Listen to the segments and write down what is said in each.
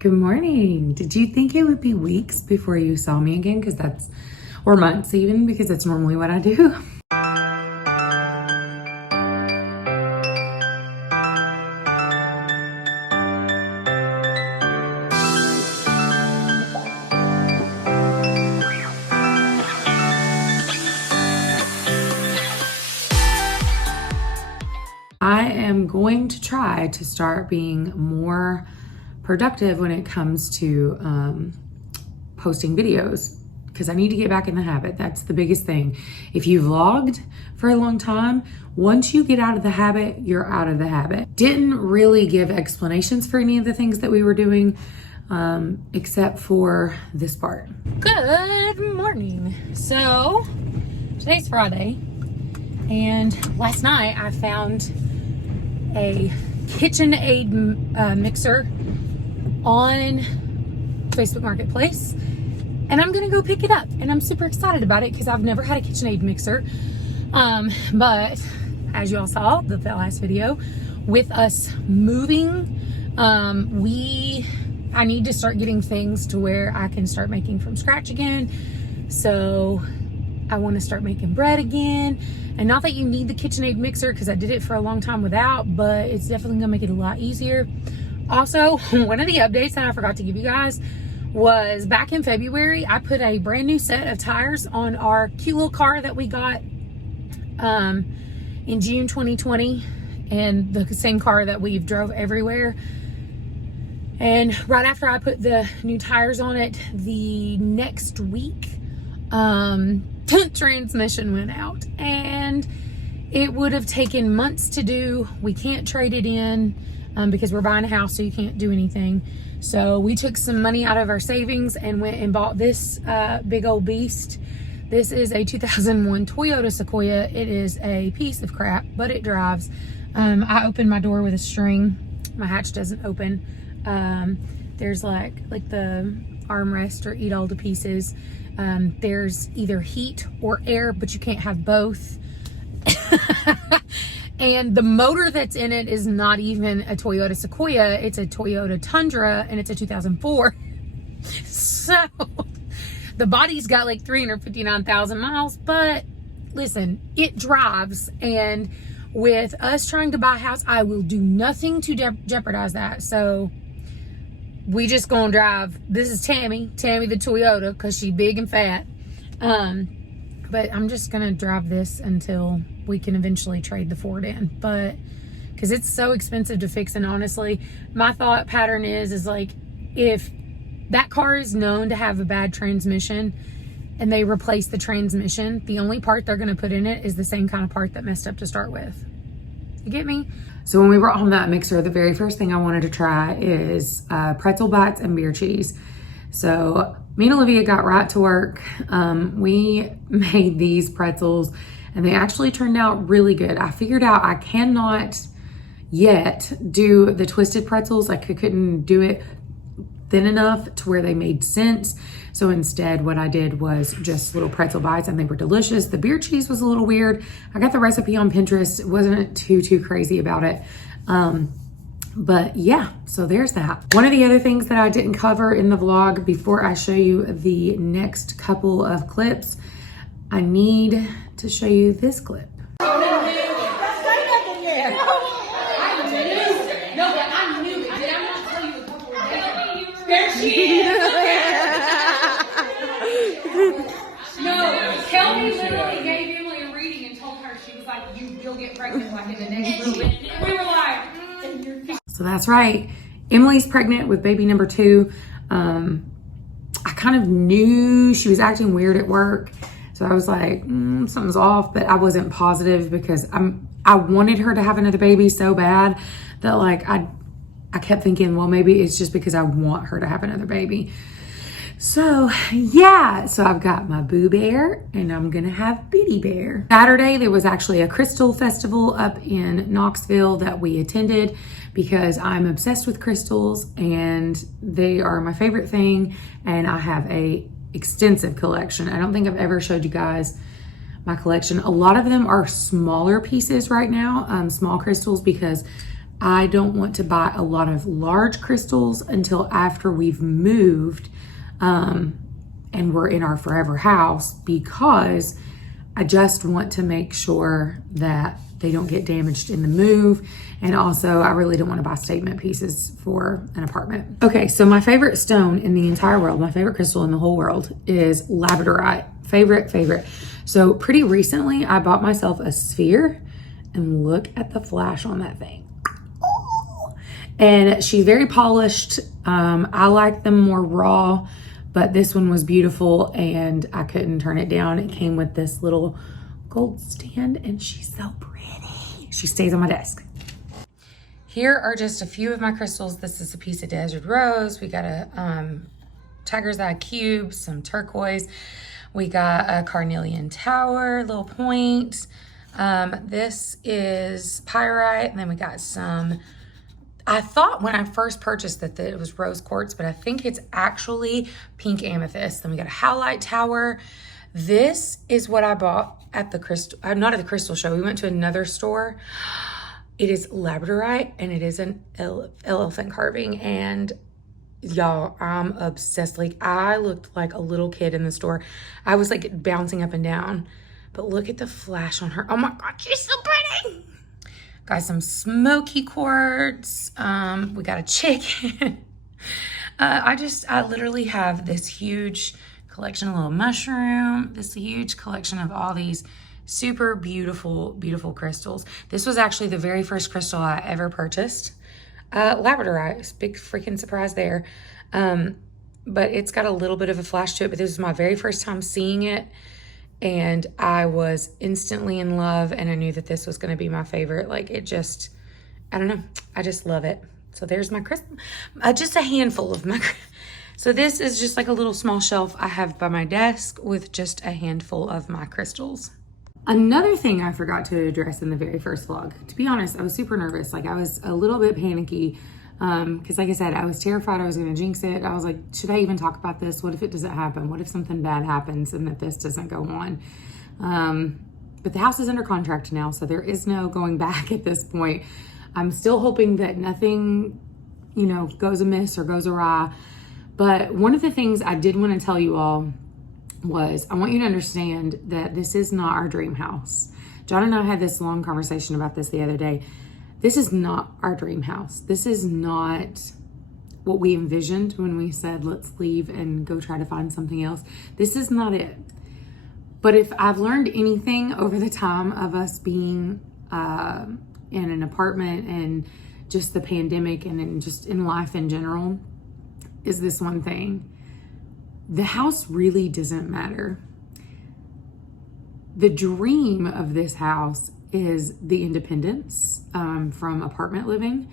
Good morning. Did you think it would be weeks before you saw me again? Or months even, because that's normally what I do. I am going to try to start being more productive when it comes to posting videos, because I need to get back in the habit. That's the biggest thing. If you've vlogged for a long time, once you get out of the habit, you're out of the habit. Didn't really give explanations for any of the things that we were doing, except for this part. Good morning. So today's Friday, and last night I found a KitchenAid mixer on Facebook Marketplace, and I'm gonna go pick it up, and I'm super excited about it because I've never had a KitchenAid mixer. But as you all saw the last video, with us moving, I need to start getting things to where I can start making from scratch again. So I want to start making bread again. And not that you need the KitchenAid mixer, because I did it for a long time without, but it's definitely gonna make it a lot easier. Also, one of the updates that I forgot to give you guys was back in February, I put a brand new set of tires on our cute little car that we got in June 2020, and the same car that we've drove everywhere. And right after I put the new tires on it, the next week, transmission went out, and it would have taken months to do. We can't trade it in because we're buying a house, so you can't do anything. So we took some money out of our savings and went and bought this big old beast. This is a 2001 Toyota Sequoia. It is a piece of crap, but it drives. I opened my door with a string. My hatch doesn't open. There's like the armrest or eat all to pieces. There's either heat or air, but you can't have both. And the motor that's in it is not even a Toyota Sequoia. It's a Toyota Tundra, and it's a 2004. So the body's got like 359,000 miles, but listen, it drives. And with us trying to buy a house, I will do nothing to jeopardize that. So we just gonna drive. This is Tammy the Toyota, because she's big and fat. But I'm just gonna drive this until we can eventually trade the Ford in. But because it's so expensive to fix, and honestly, my thought pattern is like, if that car is known to have a bad transmission and they replace the transmission, the only part they're gonna put in it is the same kind of part that messed up to start with. You get me? So when we brought home that mixer, the very first thing I wanted to try is Pretzel Bites and beer cheese. So me and Olivia got right to work. We made these pretzels, and they actually turned out really good. I figured out I cannot yet do the twisted pretzels. Like, I couldn't do it thin enough to where they made sense. So instead, what I did was just little pretzel bites, and they were delicious. The beer cheese was a little weird. I got the recipe on Pinterest. Wasn't too crazy about it. But yeah, so there's that. One of the other things that I didn't cover in the vlog before I show you the next couple of clips, I need to show you this clip. No, Kelly literally gave Emily a reading and told her, she was like, you'll get pregnant like in the next week. And we were like, so that's right. Emily's pregnant with baby number 2. I kind of knew she was acting weird at work. So I was like, something's off, but I wasn't positive because I wanted her to have another baby so bad that like I kept thinking, well, maybe it's just because I want her to have another baby. So yeah, so I've got my Boo Bear, and I'm gonna have Biddy Bear. Saturday, there was actually a crystal festival up in Knoxville that we attended because I'm obsessed with crystals and they are my favorite thing, and I have a extensive collection. I don't think I've ever showed you guys my collection. A lot of them are smaller pieces right now, small crystals, because I don't want to buy a lot of large crystals until after we've moved and we're in our forever house, because I just want to make sure that they don't get damaged in the move. And also, I really don't want to buy statement pieces for an apartment. Okay, so my favorite stone in the entire world, my favorite crystal in the whole world is labradorite. Favorite. So pretty recently, I bought myself a sphere, and look at the flash on that thing. And she's very polished. I like them more raw, but this one was beautiful and I couldn't turn it down. It came with this little gold stand and she's so pretty. She stays on my desk. Here are just a few of my crystals. This is a piece of desert rose. We got a tiger's eye cube, some turquoise. We got a carnelian tower, little point. This is pyrite, and then we got some, I thought when I first purchased that it was rose quartz, but I think it's actually pink amethyst. Then we got a howlite tower. This is what I bought at the crystal, not at the crystal show. We went to another store. It is labradorite, and it is an elephant carving, and y'all, I'm obsessed. Like, I looked like a little kid in the store. I was like bouncing up and down. But look at the flash on her. Oh my God, she's so pretty. Got some smoky quartz. We got a chicken. I literally have this huge collection of little mushroom, this huge collection of all these super beautiful, beautiful crystals. This was actually the very first crystal I ever purchased. Labradorite, big freaking surprise there. But it's got a little bit of a flash to it, but this was my very first time seeing it. And I was instantly in love, and I knew that this was going to be my favorite. Like, it just, I don't know. I just love it. So there's my crystal. Just a handful of my, so this is just like a little small shelf I have by my desk with just a handful of my crystals. Another thing I forgot to address in the very first vlog, to be honest, I was super nervous. Like, I was a little bit panicky. Because like I said, I was terrified I was going to jinx it. I was like, should I even talk about this? What if it doesn't happen? What if something bad happens and that this doesn't go on? But the house is under contract now, so there is no going back at this point. I'm still hoping that nothing, you know, goes amiss or goes awry. But one of the things I did want to tell you all was I want you to understand that this is not our dream house. John and I had this long conversation about this the other day. This is not our dream house. This is not what we envisioned when we said, let's leave and go try to find something else. This is not it. But if I've learned anything over the time of us being in an apartment and just the pandemic and then just in life in general, is this one thing. The house really doesn't matter. The dream of this house is the independence from apartment living,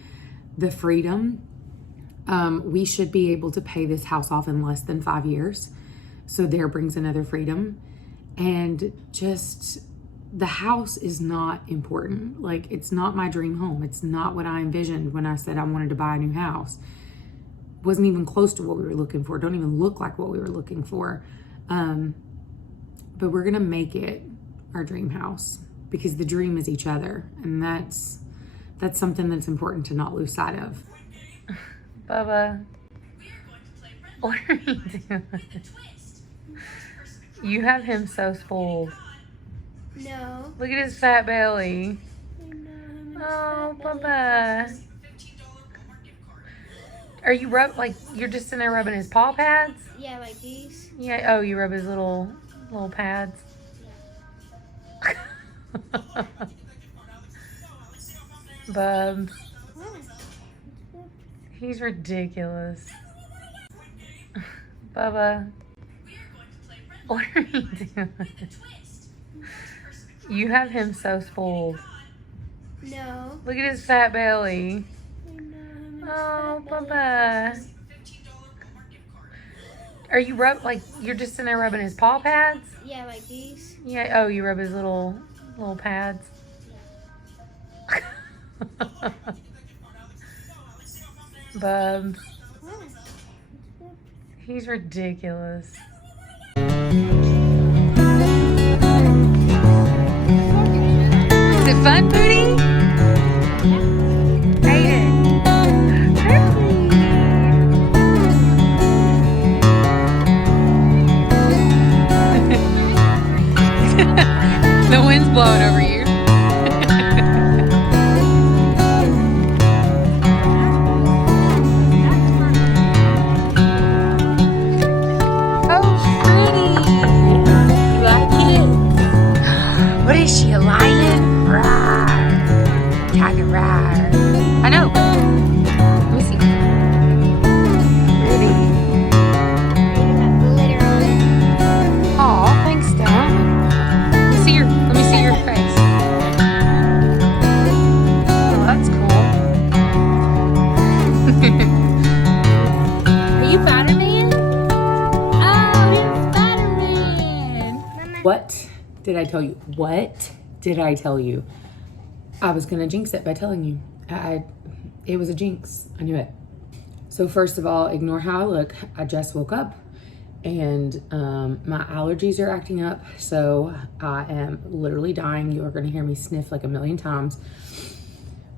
the freedom. We should be able to pay this house off in less than 5 years. So there brings another freedom. And just the house is not important. Like, it's not my dream home. It's not what I envisioned when I said I wanted to buy a new house. Wasn't even close to what we were looking for. Don't even look like what we were looking for. But we're gonna make it our dream house, because the dream is each other, and that's something that's important to not lose sight of. Bubba, what are you doing? You have him so spoiled. No. Look at his fat belly. Oh, Bubba. Are you you're just in there rubbing his paw pads? Yeah, like these. Yeah. Oh, you rub his little pads. Bub. He's ridiculous. Bubba. What are you doing? You have him so spoiled. No. Look at his fat belly. Oh, Bubba. Are you you're just in there rubbing his paw pads? Yeah, like these. Yeah. Oh, you rub his little pads. Bub. He's ridiculous. Is it fun, Booty? Hey, What did I tell you? What did I tell you? I was going to jinx it by telling you. It was a jinx. I knew it. So first of all, ignore how I look. I just woke up and my allergies are acting up. So I am literally dying. You are going to hear me sniff like a million times.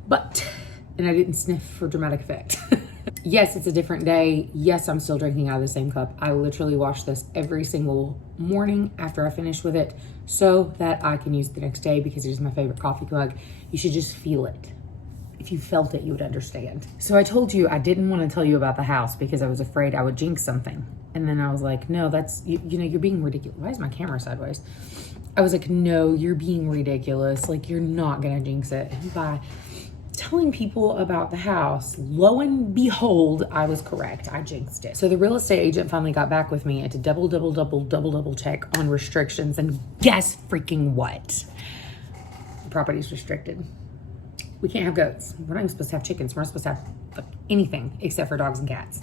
And I didn't sniff for dramatic effect. Yes, it's a different day. Yes, I'm still drinking out of the same cup. I literally wash this every single morning after I finish with it so that I can use it the next day because it is my favorite coffee mug. You should just feel it. If you felt it, you would understand. So I told you I didn't want to tell you about the house because I was afraid I would jinx something. And then I was like, no, that's, you know, you're being ridiculous. Why is my camera sideways? I was like, no, you're being ridiculous. Like, you're not going to jinx it by telling people about the house. Lo and behold, I was correct. I jinxed it. So the real estate agent finally got back with me and to double check on restrictions. And guess freaking what? The property's restricted. We can't have goats. We're not even supposed to have chickens. We're not supposed to have anything except for dogs and cats.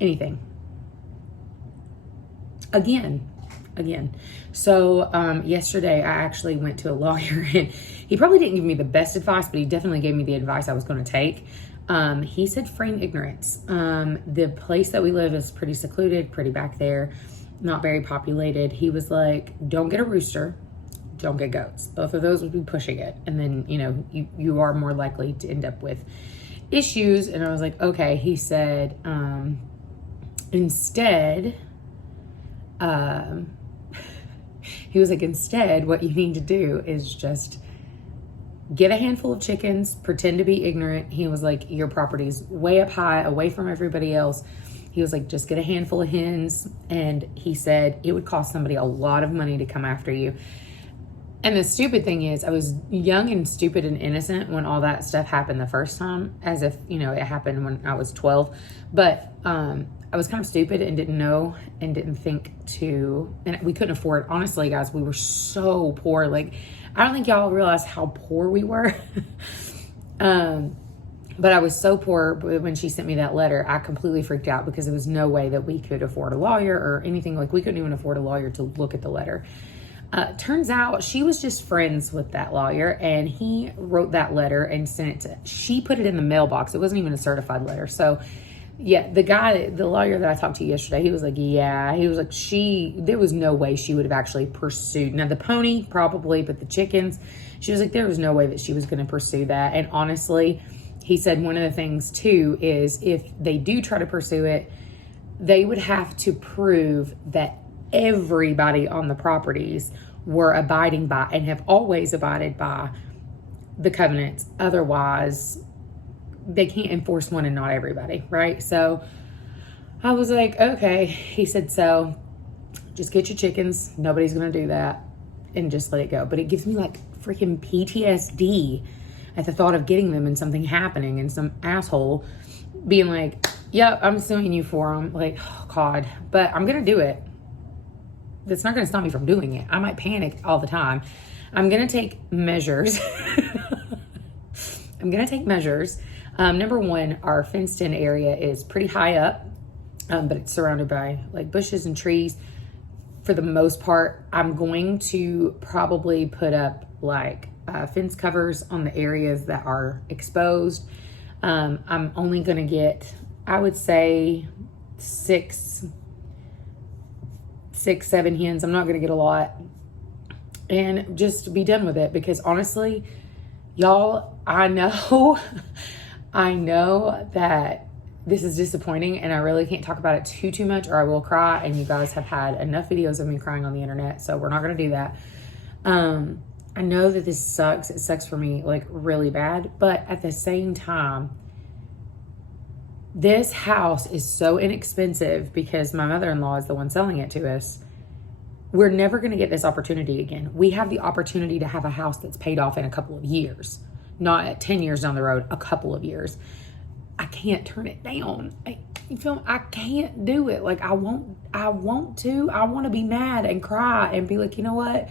Anything. Again. So yesterday I actually went to a lawyer and he probably didn't give me the best advice, but he definitely gave me the advice I was going to take. He said feign ignorance. The place that we live is pretty secluded, pretty back there, not very populated. He was like, don't get a rooster, don't get goats. Both of those would be pushing it. And then, you know, you are more likely to end up with issues. And I was like, okay. He said, instead, he was like, instead, what you need to do is just get a handful of chickens, pretend to be ignorant. He was like, your property's way up high, away from everybody else. He was like, just get a handful of hens. And he said it would cost somebody a lot of money to come after you. And the stupid thing is, I was young and stupid and innocent when all that stuff happened the first time, as if, you know, it happened when I was 12. But I was kind of stupid and didn't know and didn't think to, and we couldn't afford, honestly, guys, we were so poor. Like, I don't think y'all realize how poor we were. But I was so poor when she sent me that letter, I completely freaked out because there was no way that we could afford a lawyer or anything. Like, we couldn't even afford a lawyer to look at the letter. Turns out she was just friends with that lawyer and he wrote that letter and sent it she put it in the mailbox. It wasn't even a certified letter. So yeah, the lawyer that I talked to yesterday, he was like, yeah, he was like, there was no way she would have actually pursued. Now the pony probably, but the chickens, she was like, there was no way that she was going to pursue that. And honestly, he said one of the things too is if they do try to pursue it, they would have to prove that everybody on the properties were abiding by and have always abided by the covenants. Otherwise, they can't enforce one and not everybody, right? So I was like, okay. He said, so just get your chickens. Nobody's going to do that and just let it go. But it gives me like freaking PTSD at the thought of getting them and something happening and some asshole being like, yep, I'm suing you for them. Like, oh God, but I'm going to do it. That's not going to stop me from doing it. I might panic all the time. I'm going to take measures. Number one, our fenced in area is pretty high up, but it's surrounded by like bushes and trees. For the most part, I'm going to probably put up like fence covers on the areas that are exposed. I'm only going to get, I would say 6, 7 hens. I'm not going to get a lot and just be done with it because honestly, y'all, I know that this is disappointing and I really can't talk about it too much or I will cry, and you guys have had enough videos of me crying on the internet, so we're not going to do that. I know that this sucks. It sucks for me like really bad, but at the same time, this house is so inexpensive because my mother-in-law is the one selling it to us. We're never going to get this opportunity again. We have the opportunity to have a house that's paid off in a couple of years, not at 10 years down the road, a couple of years. I can't turn it down. You feel me? I can't do it. Like I want to. I want to be mad and cry and be like, you know what?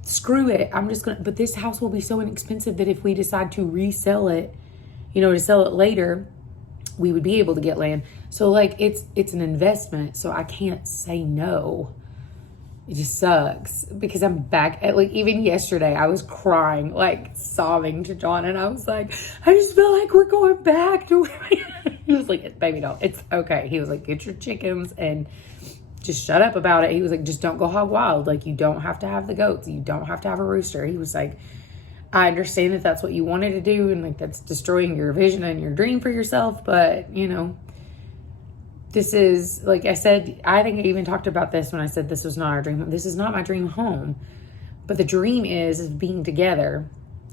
Screw it. I'm just going to, but this house will be so inexpensive that if we decide to resell it, to sell it later, we would be able to get land. So like it's an investment. So I can't say no. It just sucks because I'm back at, like, even yesterday I was crying, like sobbing to John, and I was like, I just feel like we're going back to where he was like, baby, no, it's okay. He was like, get your chickens and just shut up about it. He was like, just don't go hog wild. Like, you don't have to have the goats. You don't have to have a rooster. He was like, I understand that that's what you wanted to do, and like that's destroying your vision and your dream for yourself, but you know, this is, like I said, I think I even talked about this when I said this was not our dream home. This is not my dream home. But the dream is being together.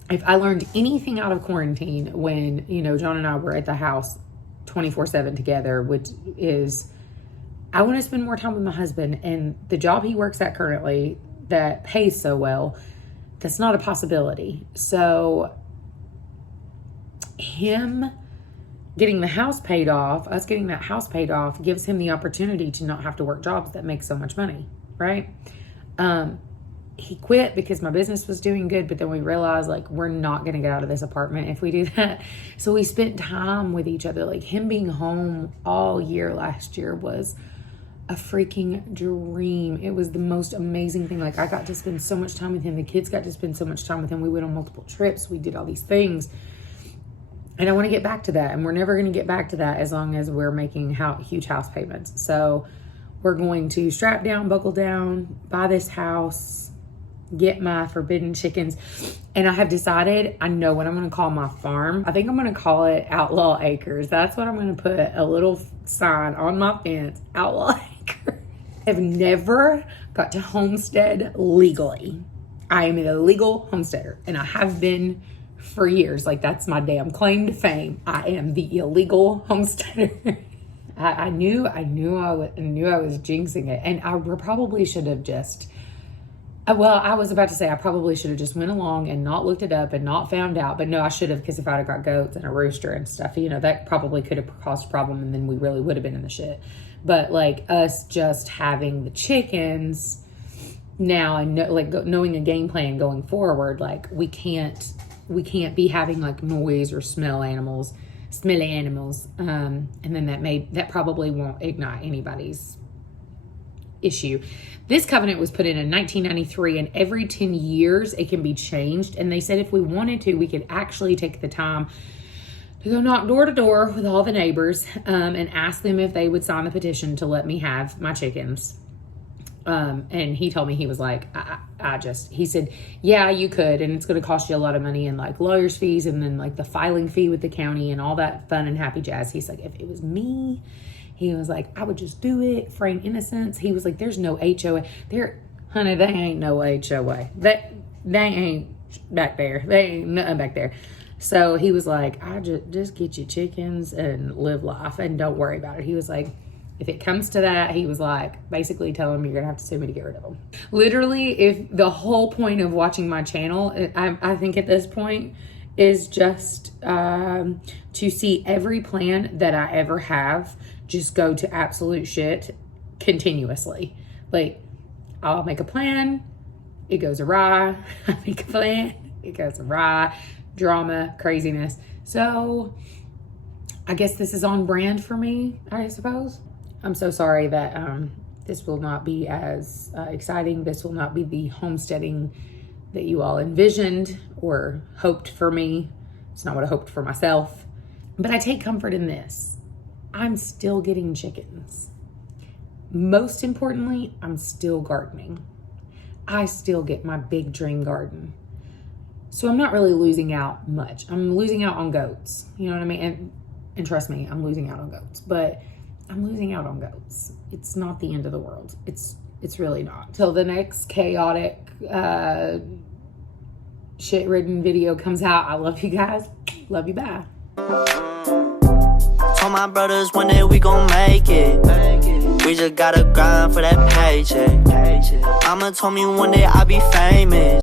If I learned anything out of quarantine when, you know, John and I were at the house 24/7 together, which is, I want to spend more time with my husband. And the job he works at currently that pays so well, that's not a possibility. So him getting the house paid off, us getting that house paid off, gives him the opportunity to not have to work jobs that make so much money, right? He quit because my business was doing good, but then we realized, like, we're not going to get out of this apartment if we do that. So we spent time with each other. Like, him being home all year last year was a freaking dream. It was the most amazing thing. Like, I got to spend so much time with him. The kids got to spend so much time with him. We went on multiple trips. We did all these things. And I want to get back to that. And we're never going to get back to that as long as we're making huge house payments. So we're going to strap down, buckle down, buy this house, get my forbidden chickens. And I have decided, I know what I'm going to call my farm. I think I'm going to call it Outlaw Acres. That's what I'm going to put a little sign on my fence, Outlaw Acres. I've never got to homestead legally. I am an illegal homesteader, and I have been for years. Like, that's my damn claim to fame. I am the illegal homesteader. I knew I was jinxing it, and I probably should have just, well, I was about to say I probably should have just went along and not looked it up and not found out, but no, I should have, because if I'd have got goats and a rooster and stuff, you know, that probably could have caused a problem, and then we really would have been in the shit. But like, us just having the chickens now and knowing a game plan going forward, like, we can't be having like noise or smelly animals. And then that probably won't ignite anybody's issue. This covenant was put in 1993, and every 10 years it can be changed. And they said if we wanted to, we could actually take the time to go knock door to door with all the neighbors and ask them if they would sign the petition to let me have my chickens. And he told me, he was like, he said, yeah, you could, and it's going to cost you a lot of money and like lawyer's fees and then like the filing fee with the county and all that fun and happy jazz. He's like, if it was me, he was like, I would just do it, frank innocence. He was like, there's no HOA there, honey. They ain't no HOA. They ain't back there. They ain't nothing back there. So he was like, I just get you chickens and live life and don't worry about it. He was like, if it comes to that, he was like, basically tell him you're going to have to sue me to get rid of them. Literally, if the whole point of watching my channel, I think at this point, is just to see every plan that I ever have just go to absolute shit continuously. Like, I'll make a plan, it goes awry. I make a plan, it goes awry. Drama, craziness. So I guess this is on brand for me, I suppose. I'm so sorry that this will not be as exciting. This will not be the homesteading that you all envisioned or hoped for me. It's not what I hoped for myself. But I take comfort in this. I'm still getting chickens. Most importantly, I'm still gardening. I still get my big dream garden. So I'm not really losing out much. I'm losing out on goats. You know what I mean? And trust me, I'm losing out on goats. But I'm losing out on goats. It's not the end of the world. It's really not. Till the next chaotic, shit-ridden video comes out. I love you guys. Love you. Bye. Told my brothers one day we gon' make it. We just gotta grind for that paycheck. Mama told me one day I'll be famous.